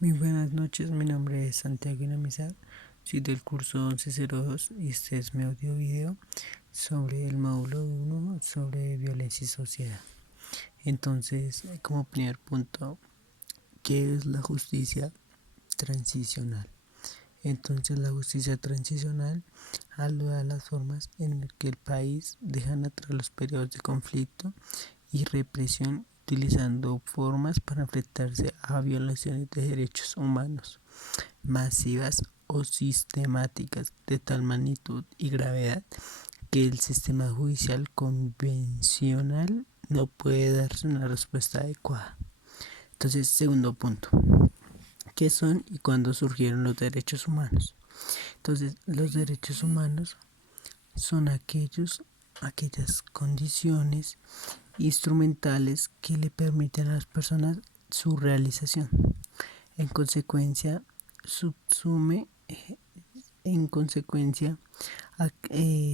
Muy buenas noches, mi nombre es Santiago Inamizar, soy del curso 1102 y este es mi audio video sobre el módulo 1 sobre violencia y sociedad. Entonces, como primer punto, ¿qué es la justicia transicional? Entonces, la justicia transicional alude a las formas en las que el país deja atrás los periodos de conflicto y represión, utilizando formas para enfrentarse a violaciones de derechos humanos masivas o sistemáticas de tal magnitud y gravedad que el sistema judicial convencional no puede darse una respuesta adecuada. Entonces, segundo punto, ¿qué son y cuándo surgieron los derechos humanos? Entonces, los derechos humanos son aquellas condiciones instrumentales que le permiten a las personas su realización. En consecuencia, subsume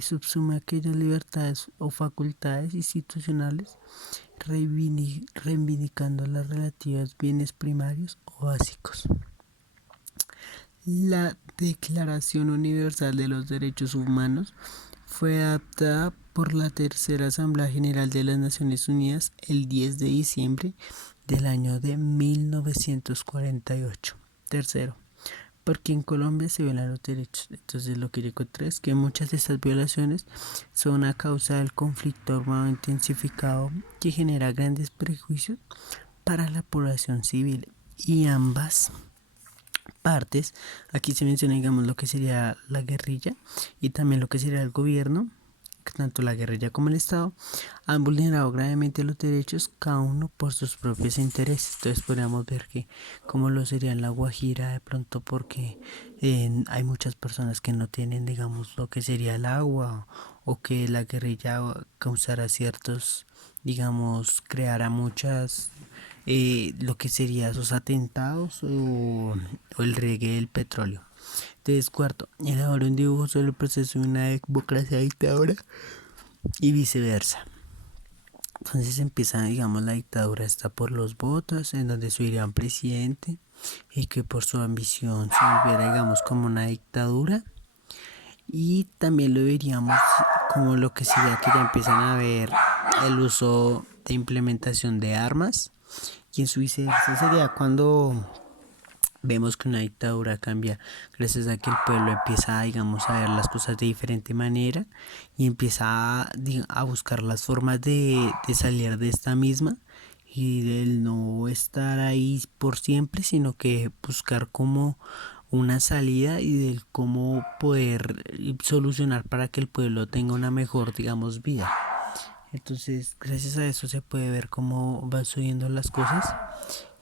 subsume aquellas libertades o facultades institucionales, reivindicando las relativas bienes primarios o básicos. La Declaración Universal de los Derechos Humanos fue adoptada por la Tercera Asamblea General de las Naciones Unidas el 10 de diciembre del año de 1948. Tercero, porque en Colombia se violan los derechos. Entonces lo que yo encontré es que muchas de estas violaciones son a causa del conflicto armado intensificado que genera grandes prejuicios para la población civil, y ambas partes, aquí se menciona, digamos, lo que sería la guerrilla y también lo que sería el gobierno, tanto la guerrilla como el Estado, han vulnerado gravemente los derechos, cada uno por sus propios intereses. Entonces podríamos ver que como lo sería en la Guajira, de pronto porque hay muchas personas que no tienen, digamos, lo que sería el agua, o que la guerrilla causara ciertos, digamos, creara muchas lo que sería esos atentados o el reggae del petróleo. Entonces, cuarto, elabora un dibujo sobre el proceso de una democracia dictadura y viceversa. Entonces empieza, digamos, la dictadura está por los votos, en donde subiría un presidente y que por su ambición se volviera, digamos, como una dictadura. Y también lo veríamos como lo que sería que ya empiezan a ver el uso de implementación de armas, y en su viceversa sería cuando vemos que una dictadura cambia gracias a que el pueblo empieza, digamos, a ver las cosas de diferente manera y empieza a buscar las formas de salir de esta misma, y del no estar ahí por siempre, sino que buscar como una salida y del cómo poder solucionar para que el pueblo tenga una mejor, digamos, vida. Entonces, gracias a eso se puede ver cómo van subiendo las cosas,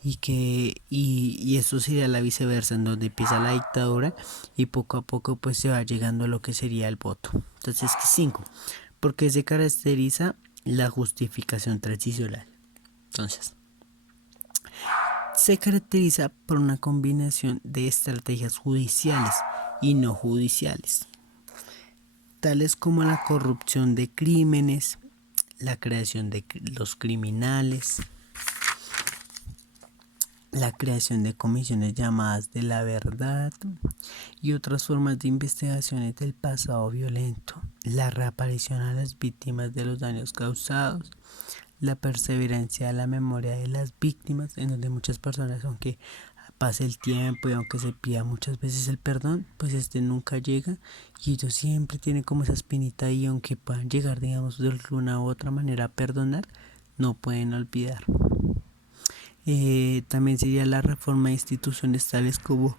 y eso sería la viceversa, en donde empieza la dictadura y poco a poco pues se va llegando a lo que sería el voto. Entonces, 5. ¿Por qué se caracteriza la justificación transicional? Entonces, se caracteriza por una combinación de estrategias judiciales y no judiciales, tales como la corrupción de crímenes, la creación de los criminales, la creación de comisiones llamadas de la verdad y otras formas de investigaciones del pasado violento, la reaparición a las víctimas de los daños causados, la perseverancia de la memoria de las víctimas, en donde muchas personas, aunque pase el tiempo y aunque se pida muchas veces el perdón, pues este nunca llega, y ellos siempre tienen como esa espinita, y aunque puedan llegar, digamos, de alguna u otra manera a perdonar, no pueden olvidar. También sería la reforma de instituciones tales como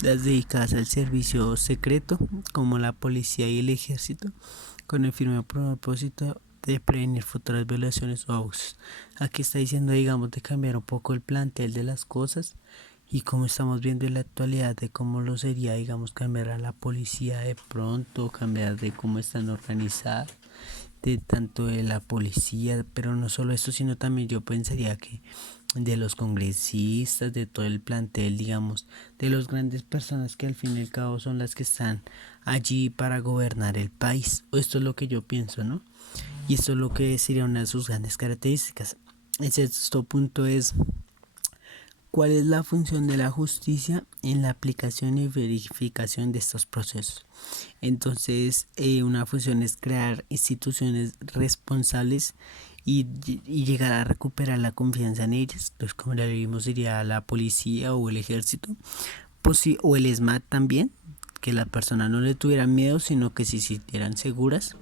las dedicadas al servicio secreto, como la policía y el ejército, con el firme propósito de prevenir futuras violaciones o abusos. Aquí está diciendo, digamos, de cambiar un poco el plantel de las cosas, y como estamos viendo en la actualidad de cómo lo sería, digamos, cambiar a la policía de pronto, cambiar de cómo están organizadas, de tanto de la policía, pero no solo esto, sino también yo pensaría que de los congresistas, de todo el plantel, digamos, de las grandes personas que al fin y al cabo son las que están allí para gobernar el país. Esto es lo que yo pienso, ¿no? Y esto es lo que sería una de sus grandes características. El sexto punto es ¿Cuál es la función de la justicia en la aplicación y verificación de estos procesos? Entonces, una función es crear instituciones responsables y llegar a recuperar la confianza en ellas. Pues como ya vimos, sería la policía o el ejército, o el SMAT también, que las personas no le tuvieran miedo, sino que se sintieran seguras.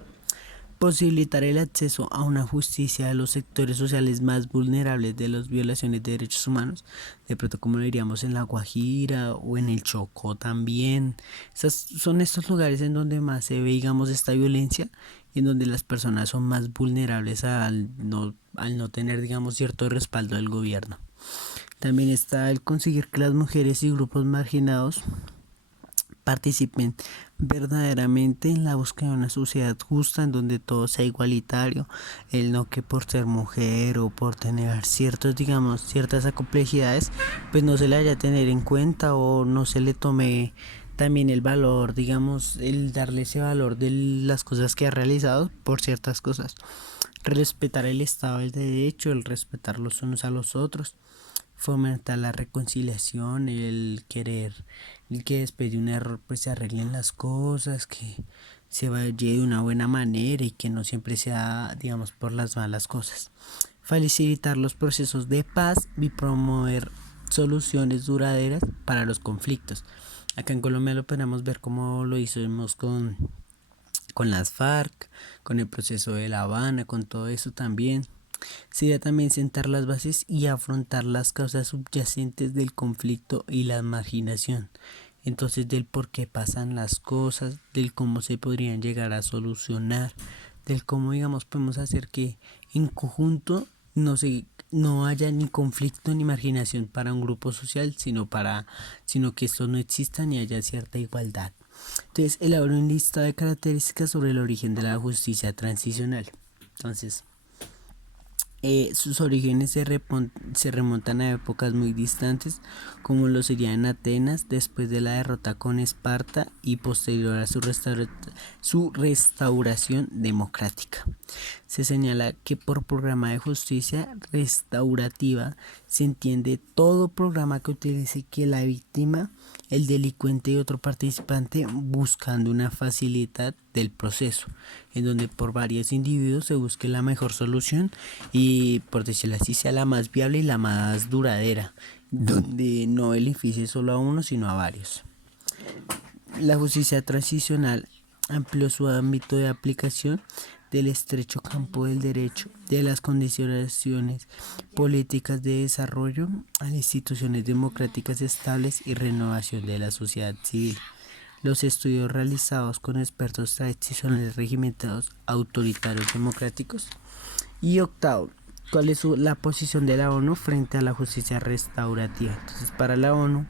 Posibilitar el acceso a una justicia de los sectores sociales más vulnerables de las violaciones de derechos humanos, de pronto como lo diríamos en La Guajira o en el Chocó también. Son estos lugares en donde más se ve, digamos, esta violencia, en donde las personas son más vulnerables al no tener, digamos, cierto respaldo del gobierno. También está el conseguir que las mujeres y grupos marginados participen verdaderamente en la búsqueda de una sociedad justa en donde todo sea igualitario, el no que por ser mujer o por tener ciertas complejidades, pues no se le haya a tener en cuenta o no se le tome también el valor, digamos, el darle ese valor de las cosas que ha realizado por ciertas cosas. Respetar el Estado del Derecho, el respetar los unos a los otros, fomentar la reconciliación, el que después de un error pues se arreglen las cosas, que se vaya de una buena manera y que no siempre sea, digamos, por las malas cosas. Facilitar los procesos de paz y promover soluciones duraderas para los conflictos. Acá en Colombia lo podemos ver como lo hicimos con las FARC, con el proceso de La Habana, con todo eso también. Sería también sentar las bases y afrontar las causas subyacentes del conflicto y la marginación. Entonces, del por qué pasan las cosas, del cómo se podrían llegar a solucionar, del cómo, digamos, podemos hacer que en conjunto no haya ni conflicto ni marginación para un grupo social, sino que esto no exista ni haya cierta igualdad. Entonces, elabora una lista de características sobre el origen de la justicia transicional. Entonces, sus orígenes se remontan a épocas muy distantes, como lo sería en Atenas después de la derrota con Esparta y posterior a su restauración democrática. Se señala que por programa de justicia restaurativa se entiende todo programa que utilice que la víctima, el delincuente y otro participante buscando una facilidad del proceso, en donde por varios individuos se busque la mejor solución y, por decirlo así, sea la más viable y la más duradera, donde no beneficie solo a uno sino a varios. La justicia transicional amplió su ámbito de aplicación del estrecho campo del derecho, de las condiciones políticas de desarrollo a las instituciones democráticas estables y renovación de la sociedad civil. Los estudios realizados con expertos transicionales regimentados autoritarios democráticos. Y octavo, ¿cuál es la posición de la ONU frente a la justicia restaurativa? Entonces, para la ONU,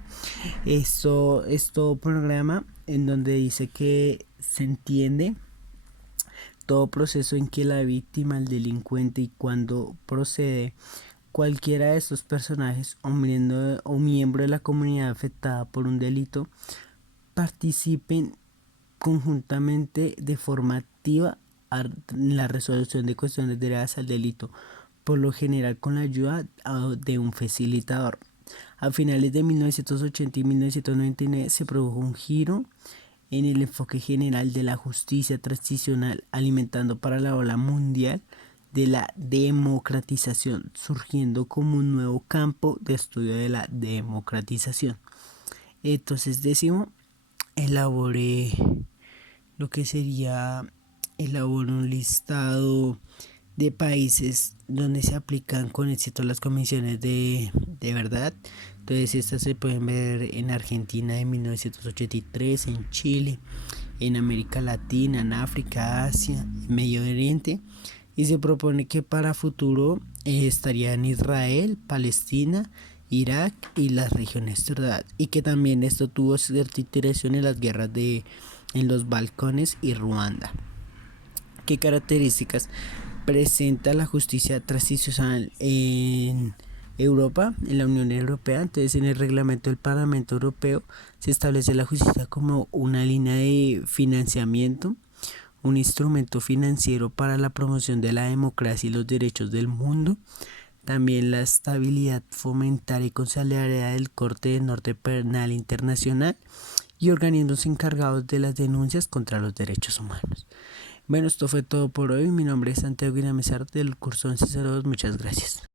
esto es todo programa en donde dice que se entiende todo proceso en que la víctima, el delincuente y cuando procede cualquiera de estos personajes o miembro de la comunidad afectada por un delito participen conjuntamente de forma activa en la resolución de cuestiones derivadas al delito, por lo general con la ayuda de un facilitador. A finales de 1980 y 1999 se produjo un giro en el enfoque general de la justicia transicional, alimentando para la ola mundial de la democratización, surgiendo como un nuevo campo de estudio de la democratización. Entonces, elaboré un listado de países donde se aplican con éxito las comisiones de verdad. Entonces estas se pueden ver en Argentina en 1983, en Chile, en América Latina, en África, Asia, en Medio Oriente, y se propone que para futuro estaría en Israel, Palestina, Irak y las regiones cerradas, y que también esto tuvo cierta iteración en las guerras en los Balcanes y Ruanda. ¿Qué características presenta la justicia transicional en Europa, en la Unión Europea? Entonces, en el reglamento del Parlamento Europeo se establece la justicia como una línea de financiamiento, un instrumento financiero para la promoción de la democracia y los derechos del mundo. también la estabilidad, fomentar y consolidar el Corte de Norte Penal Internacional y organismos encargados de las denuncias contra los derechos humanos. Bueno, esto fue todo por hoy. Mi nombre es Santiago Guinamizar del curso 1102. Muchas gracias.